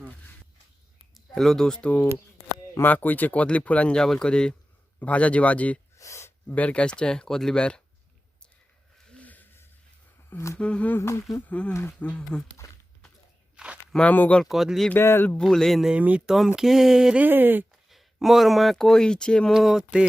Hello दोस्तों मा कोईचे कोदली फुलान जावल कदे भाजा जीवाजी बेर कैसे कोदली बेर मा मुगल कोदली बेल बुले नेमी तम के रे मोर मा कोईचे मोते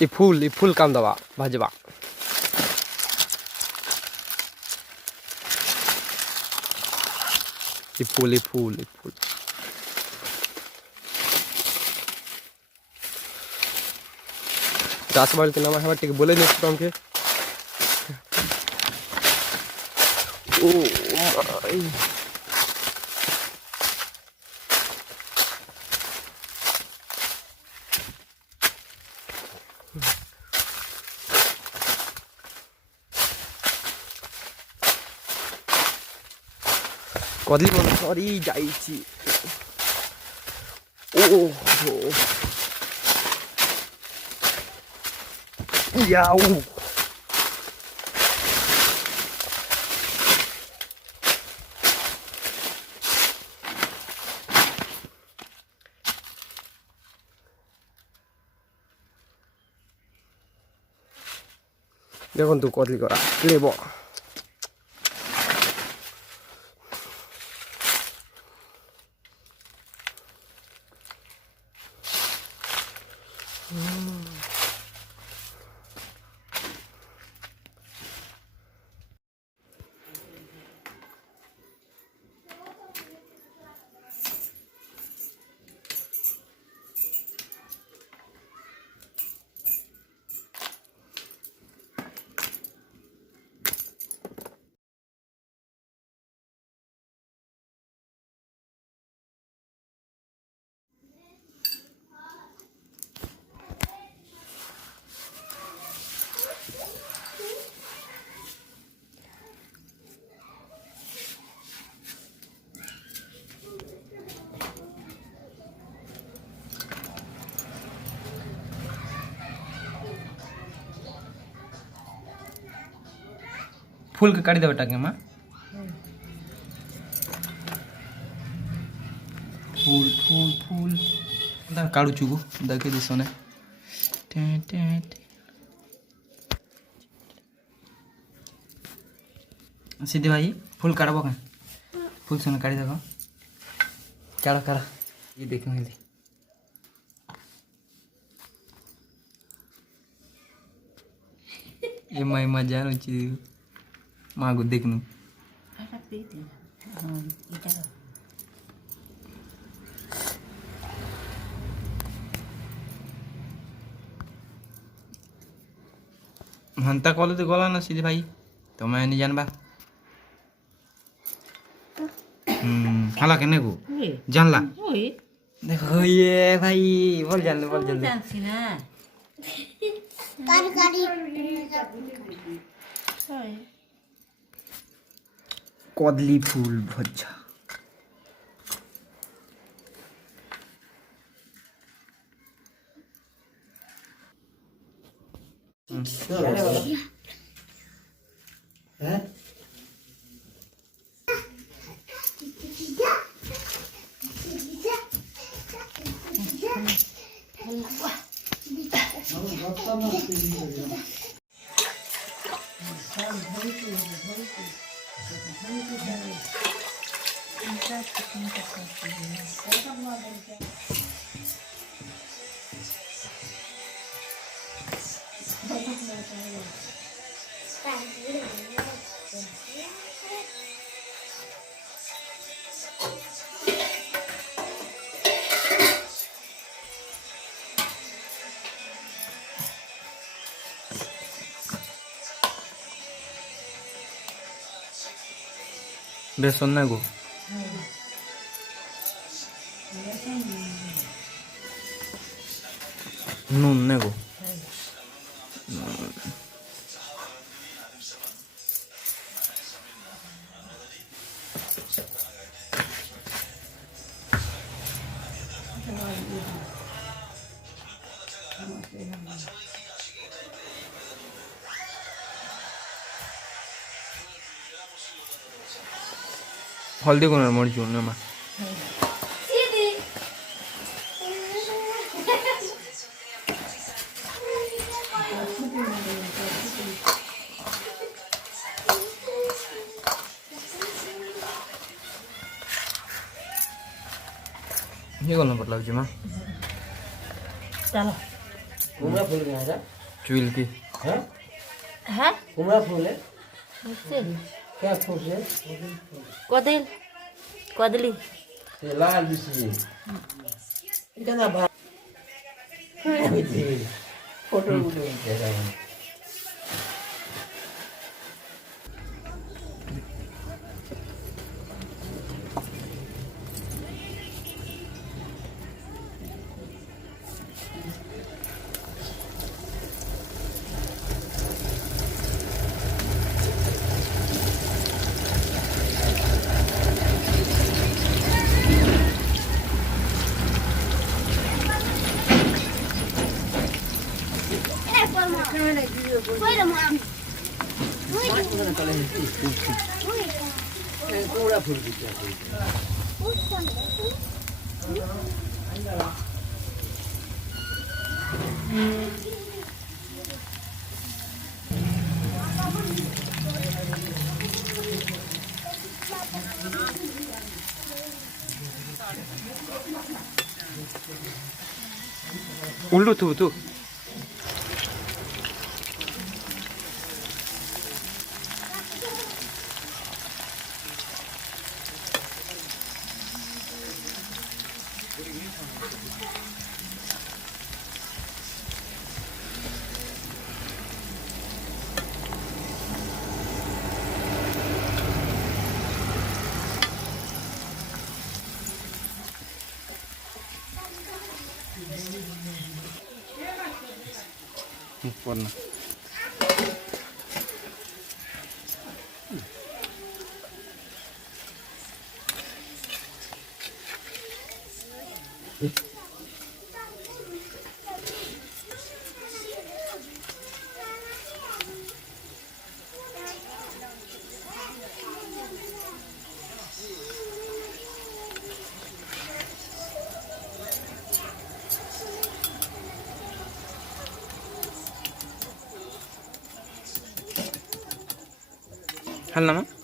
ये फूल काम दवा भाजवा ये फूल रास बाल के नाम है टिक बोले नहीं तो हमके ओ माय कोदली मन सरी जाइछि ओ याऊ देखो तू कोदली करा लेबो फूल के काटी दे बेटा के मां फूल दा काढू चुगु दके दिसोने टे टे सीधे भाई फूल काटबो का फूल सुन काटी देखो काड़ा ये देखो हेली ये माई मजा रुचि मागो देखनु हंता कॉलेज गला ना सीधे भाई तो मैं नहीं जानबा हाला केने को जानला देखो ये भाई बोल जल्दी ना कोदली फूल भज्जा बेसन ना गो नून ना गो हल्दी गुण मर्जी हुनमा ये गर्नु पर्ला उजीमा चलो कुमड़ा फूल कहाँ है? चुइल की हैं? है कुमड़ा फूल है? मुझसे क्या फूल है? कदल कदली ये लाल बिस्सी इतना भाग फोटो उठो तेरा कुमड़ा फूल की क्या उल्लू थू तू पढ्न हाल्नमा